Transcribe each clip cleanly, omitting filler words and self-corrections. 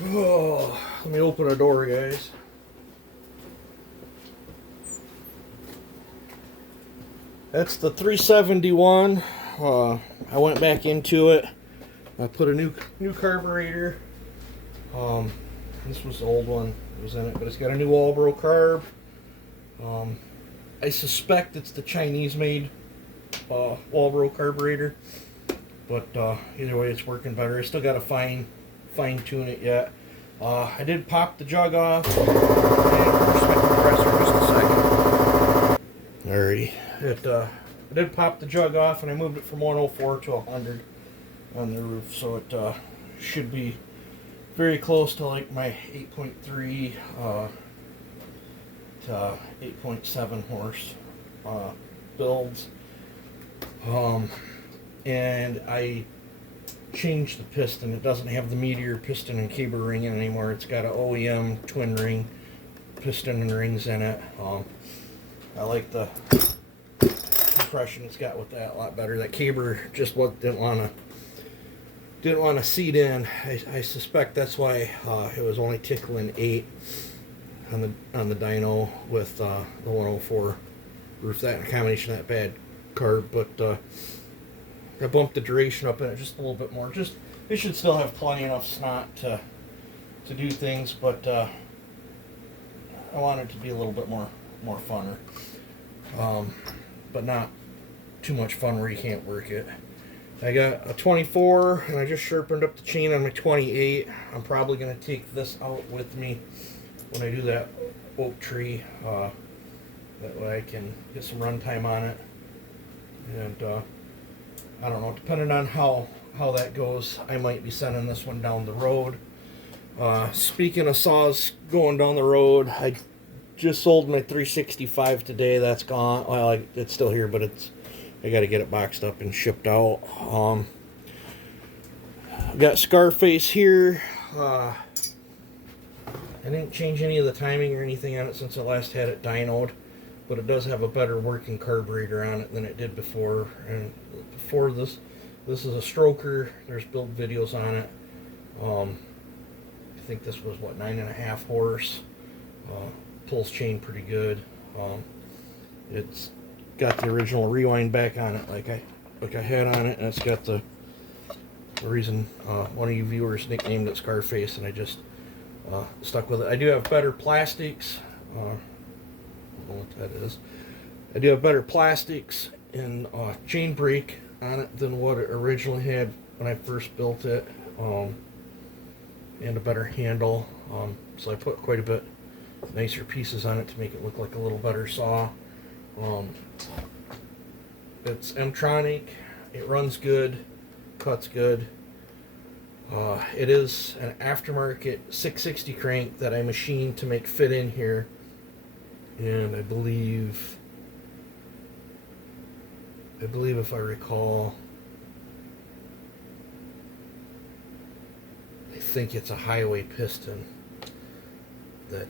Oh, let me open a door, guys. That's the 371. I went back into it. I put a new carburetor. This was the old one that was in it, but it's got a new Walbro carb. I suspect it's the Chinese-made Walbro carburetor, but either way, it's working better. I still got to fine tune it yet. I did pop the jug off. And push my compressor just a second. Alrighty, I did pop the jug off, and I moved it from 104 to 100 on the roof, so it should be very close to like my 8.3 to 8.7 horse builds. And I changed the piston. It doesn't have the Meteor piston and cable ring in anymore. It's got an OEM twin ring piston and rings in it. I like the compression it's got with that a lot better. That cable just didn't want to seat in. I suspect that's why it was only tickling 8 on the dyno with the 104 roof. That in combination of that bad carb, but I bumped the duration up in it just a little bit more. Just it should still have plenty enough snot to do things, but I want it to be a little bit more funner, but not too much fun where you can't work it. I got a 24, and I just sharpened up the chain on my 28. I'm probably going to take this out with me when I do that oak tree. That way I can get some run time on it. And I don't know, depending on how that goes, I might be sending this one down the road. Speaking of saws going down the road, I just sold my 365 today. That's gone. Well, it's still here, but I got to get it boxed up and shipped out. I've got Scarface here. I didn't change any of the timing or anything on it since I last had it dynoed, but it does have a better working carburetor on it than it did before. And before this is a stroker. There's build videos on it. I think this was 9.5 horse. Pulls chain pretty good. It's got the original rewind back on it, like I had on it, and it's got the reason one of you viewers nicknamed it Scarface, and I just stuck with it. I do have better plastics. I don't know what that is. I do have better plastics and chain brake on it than what it originally had when I first built it, and a better handle. So I put quite a bit nicer pieces on it to make it look like a little better saw. It's M-tronic. It runs good, cuts good. It is an aftermarket 660 crank that I machined to make fit in here, and I believe if I recall, I think it's a highway piston that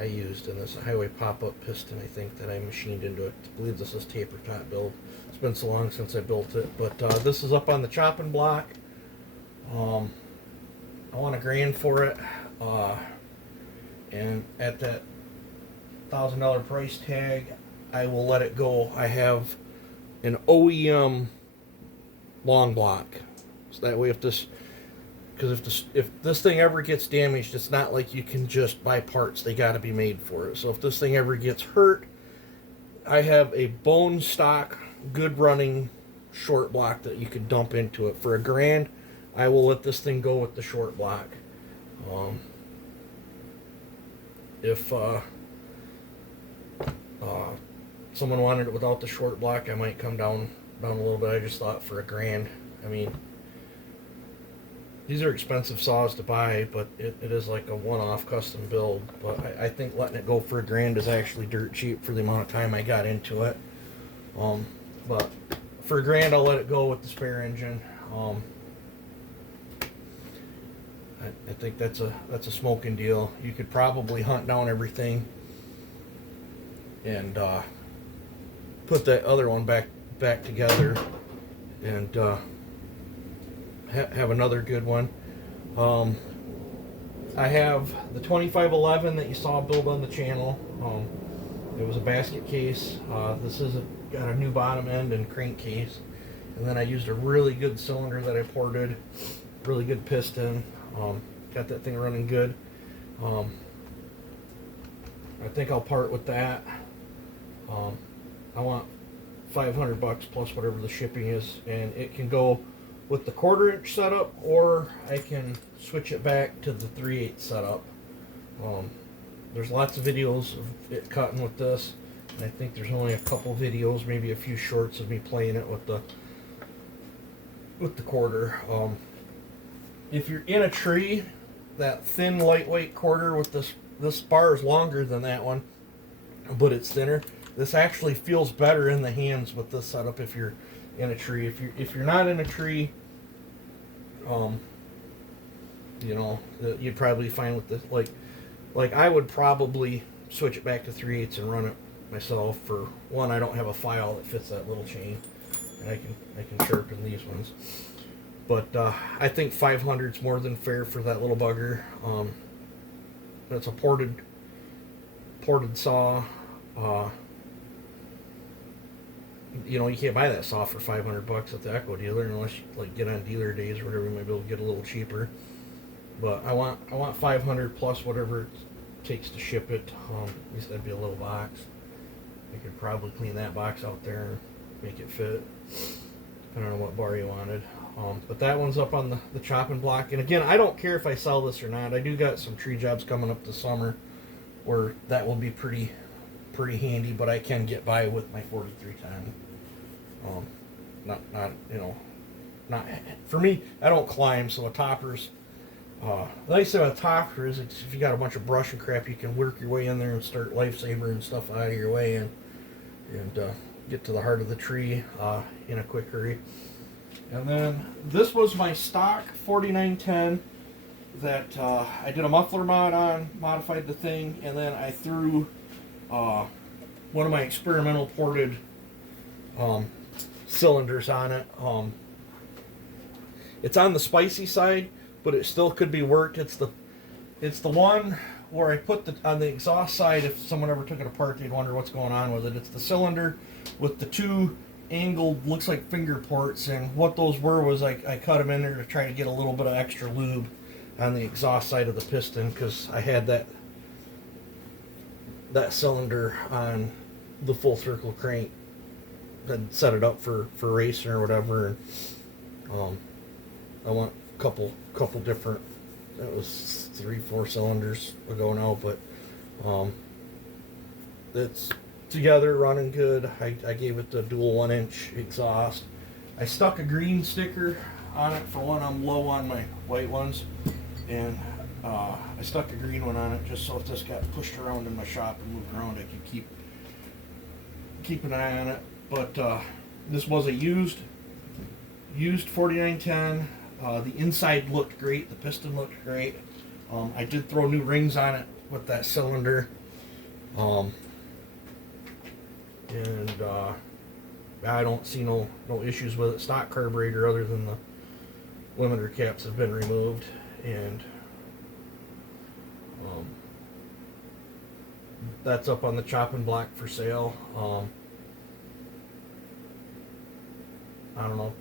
I used, and this is a highway pop-up piston, I think, that I machined into it. I believe this is taper top build. It's been so long since I built it, but this is up on the chopping block. I want $1,000 for it, and at that $1,000 price tag, I will let it go. I have an OEM long block, so that way if this thing ever gets damaged, it's not like you can just buy parts. They got to be made for it. So if this thing ever gets hurt, I have a bone stock, good running short block that you could dump into it. For $1,000, I will let this thing go with the short block. If someone wanted it without the short block, I might come down a little bit. I just thought for $1,000. I mean, these are expensive saws to buy, but it is like a one-off custom build. But I think letting it go for $1,000 is actually dirt cheap for the amount of time I got into it. But for $1,000, I'll let it go with the spare engine. I think that's a smoking deal. You could probably hunt down everything and put that other one back together and have another good one. I have the 2511 that you saw build on the channel. It was a basket case. This is got a new bottom end and crankcase. And then I used a really good cylinder that I ported, really good piston. Got that thing running good. I think I'll part with that. I want $500 plus whatever the shipping is, and it can go with the 1/4 inch setup, or I can switch it back to the 3/8 setup. There's lots of videos of it cutting with this, and I think there's only a couple videos, maybe a few shorts of me playing it with the 1/4. If you're in a tree, that thin lightweight 1/4 with this bar is longer than that one, but it's thinner. This actually feels better in the hands with this setup if you're in a tree. If you're not in a tree, you know, you'd probably find with this, like I would probably switch it back to 3/8 and run it myself. For one, I don't have a file that fits that little chain, and I can sharpen these ones. But I think 500 is more than fair for that little bugger. It's a ported saw. You know, you can't buy that saw for $500 at the Echo dealer unless you like get on dealer days or whatever. You might be able to get a little cheaper. But I want 500 plus whatever it takes to ship it. At least that'd be a little box. I could probably clean that box out there and make it fit, depending on what bar you wanted. But that one's up on the chopping block. And again, I don't care if I sell this or not. I do got some tree jobs coming up this summer where that will be pretty handy, but I can get by with my 4310. Not you know, not for me. I don't climb, so a topper's. The nice thing about a topper is if you got a bunch of brush and crap, you can work your way in there and start lifesaver and stuff out of your way and get to the heart of the tree in a quick hurry. And then this was my stock 4910 that I did a muffler mod on, modified the thing, and then I threw one of my experimental ported cylinders on it. It's on the spicy side, but it still could be worked. It's the one where I put on the exhaust side. If someone ever took it apart, they'd wonder what's going on with it. It's the cylinder with the two angled, looks like finger ports, and what those were was I cut them in there to try to get a little bit of extra lube on the exhaust side of the piston, because I had that cylinder on the full circle crank. I'd set it up for racing or whatever, and I want a couple different. That was 3-4 cylinders ago now, but it's together running good. I gave it the dual 1-inch exhaust. I stuck a green sticker on it for when I'm low on my white ones, and I stuck a green one on it just so if this got pushed around in my shop and moved around, I could keep an eye on it. But this was a used 4910. The inside looked great. The piston looked great. I did throw new rings on it with that cylinder. And I don't see no issues with it. Stock carburetor, other than the limiter caps, have been removed, and that's up on the chopping block for sale. I don't know.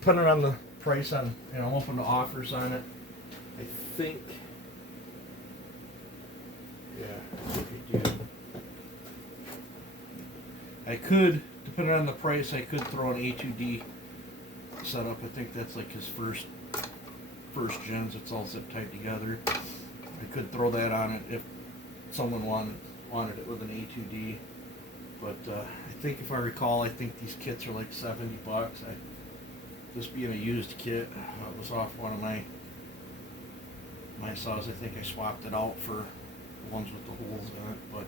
Depending on the price, I'm open to offers on it. I think. Yeah, I do. I could, depending on the price, I could throw an A2D setup. I think that's like his first gens. It's all zip tied together. I could throw that on it if someone wanted it with an A2D. But I think, if I recall, I think these kits are like $70. This being a used kit, it was off one of my saws. I think I swapped it out for the ones with the holes in it, but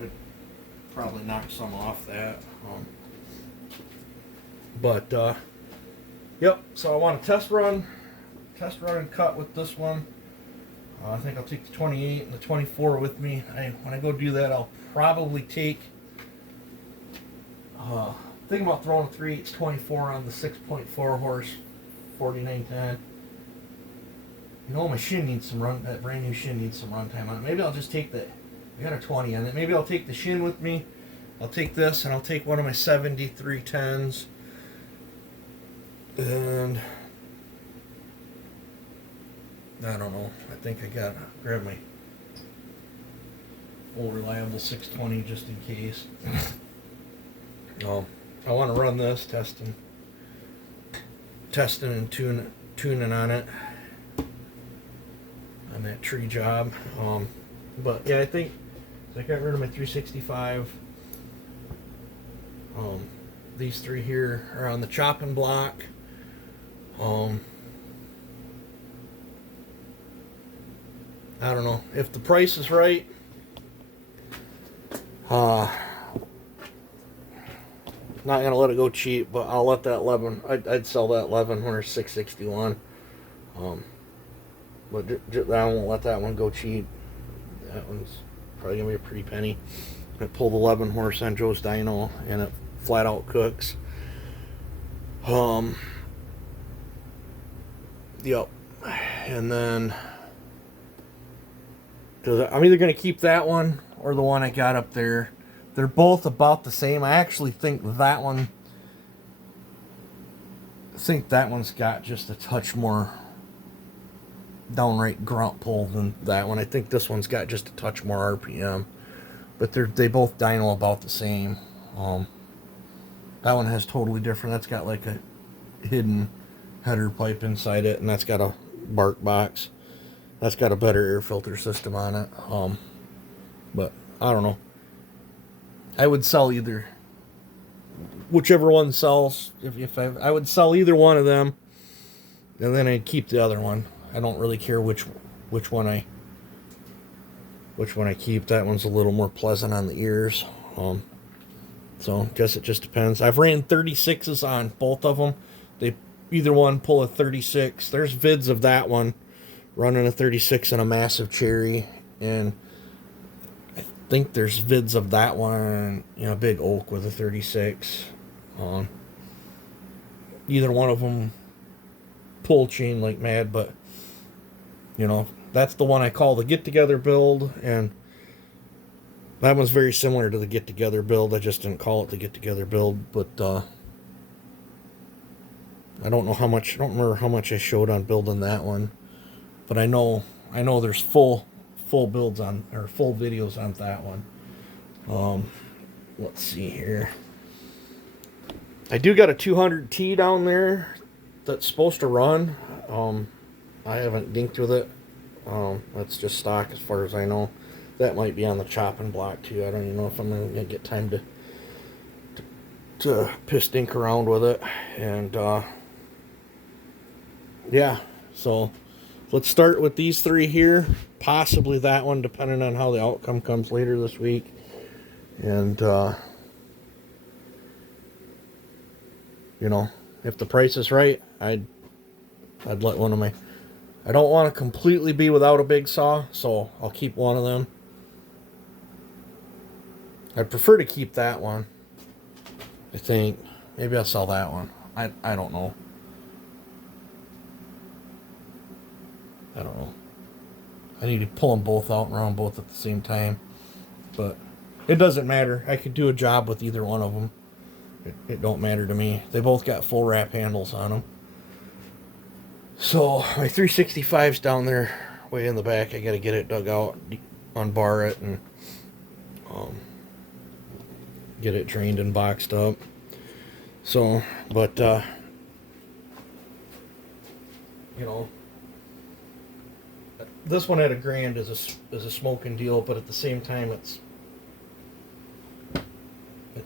I'd probably knock some off that. Yep. So I want a test run and cut with this one. I think I'll take the 28 and the 24 with me. When I go do that, I'll probably take. Think about throwing a 3/8 24 on the 6.4 horse 4910. You know, my shin needs some run. That brand new shin needs some run time on it. Maybe I'll just take the. I got a 20 on it. Maybe I'll take the shin with me. I'll take this, and I'll take one of my 7310s. And I don't know. I think I got grab my old reliable 620 just in case. I want to run this testing and tuning on it on that tree job. But yeah, I think so I got rid of my 365. These three here are on the chopping block. I don't know if the price is right. Not gonna let it go cheap, but I'll let that 11. I'd sell that 11 when it's 661. But I won't let that one go cheap. That one's probably gonna be a pretty penny. I pulled 11 horse on Joe's dyno, and it flat out cooks. Yep. And then I'm either gonna keep that one or the one I got up there. They're both about the same. I actually think that one. I think that one's got just a touch more downright grunt pull than that one. I think this one's got just a touch more RPM, but they both dyno about the same. That one has totally different. That's got like a hidden header pipe inside it, and that's got a bark box. That's got a better air filter system on it. But I don't know. I would sell either, whichever one sells. If I would sell either one of them, and then I'd keep the other one. I don't really care which one I keep. That one's a little more pleasant on the ears. So I guess it just depends. I've ran 36s on both of them. They either one pull a 36. There's vids of that one running a 36 and a massive cherry, and I think there's vids of that one, big oak with a 36. Either one of them pull chain like mad, but that's the one I call the get together build, and that one's very similar to the get together build. I just didn't call it the get together build, but I don't remember how much I showed on building that one, but I know there's full builds on, or full videos on that one. Let's see here. I do got a 200T down there that's supposed to run. I haven't dinked with it. That's just stock as far as I know. That might be on the chopping block too. I don't even know if I'm gonna get time to piss dink around with it. And yeah, so let's start with these three here. Possibly that one, depending on how the outcome comes later this week. And if the price is right, I'd let one of my. I don't want to completely be without a big saw, so I'll keep one of them. I'd prefer to keep that one. I think maybe I'll sell that one. I don't know. I don't know. I need to pull them both out and run both at the same time, but it doesn't matter. I could do a job with either one of them. It don't matter to me. They both got full wrap handles on them. So my 365's down there way in the back. I got to get it dug out, unbar it, and get it drained and boxed up. So, but this one at $1,000 is a smoking deal, but at the same time it's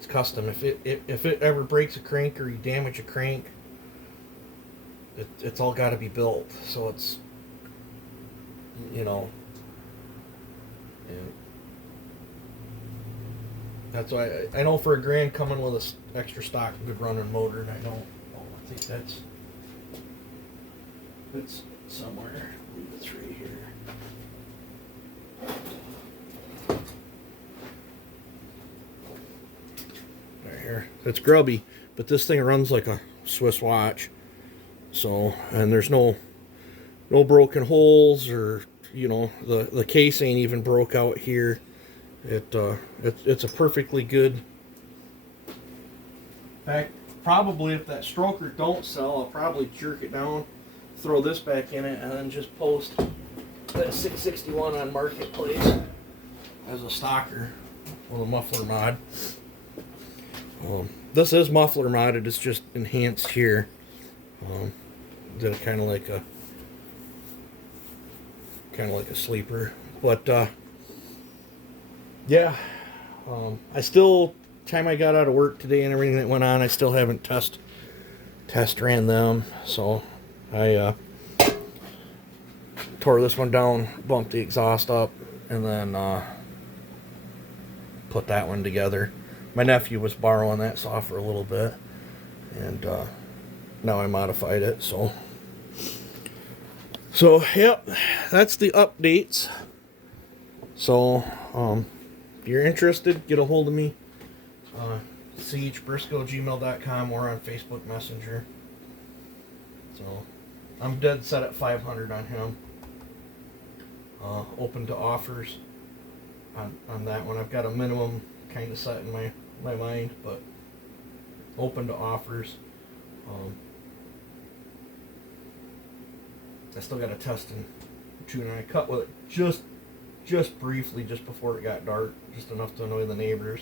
custom. If it ever breaks a crank or you damage a crank, it's all got to be built. So it's and that's why I know for $1,000 coming with a extra stock good running motor, and I think it's somewhere. I believe it's right here. Right here. It's grubby, but this thing runs like a Swiss watch. So, and there's no no broken holes, or the case ain't even broke out here. It's a perfectly good. In fact, probably if that stroker don't sell, I'll probably jerk it down, throw this back in it, and then just post that 661 on Marketplace as a stocker with a muffler mod. This is muffler modded, it's just enhanced here. Did it kind of like a sleeper, but yeah. I still, time I got out of work today and everything that went on, I still haven't test ran them. So I tore this one down, bumped the exhaust up, and then put that one together. My nephew was borrowing that saw for a little bit, and now I modified it. So yep, that's the updates. So if you're interested, get a hold of me. chbriscoe@gmail.com or on Facebook Messenger. So I'm dead set at 500 on him. Open to offers on that one. I've got a minimum kind of set in my mind, but open to offers. I still got to test and tune, and I cut with it just briefly, just before it got dark, just enough to annoy the neighbors,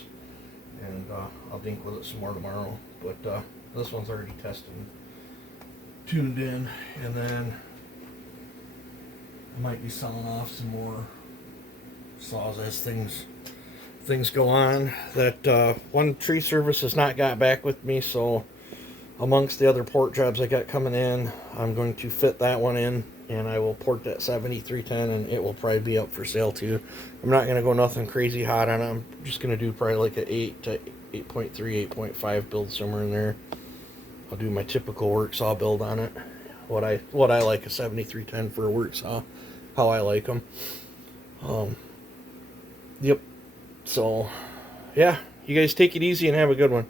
and I'll dink with it some more tomorrow. But this one's already tested and tuned in, and then I might be selling off some more saws as things go on. That one tree service has not got back with me, so amongst the other port jobs I got coming in, I'm going to fit that one in, and I will port that 7310, and it will probably be up for sale too. I'm not going to go nothing crazy hot on it. I'm just going to do probably like a 8 to 8.3, 8.5 build somewhere in there. I'll do my typical work saw build on it. What I like a 7310 for a work saw, how I like them. Yep. So, yeah, you guys take it easy and have a good one.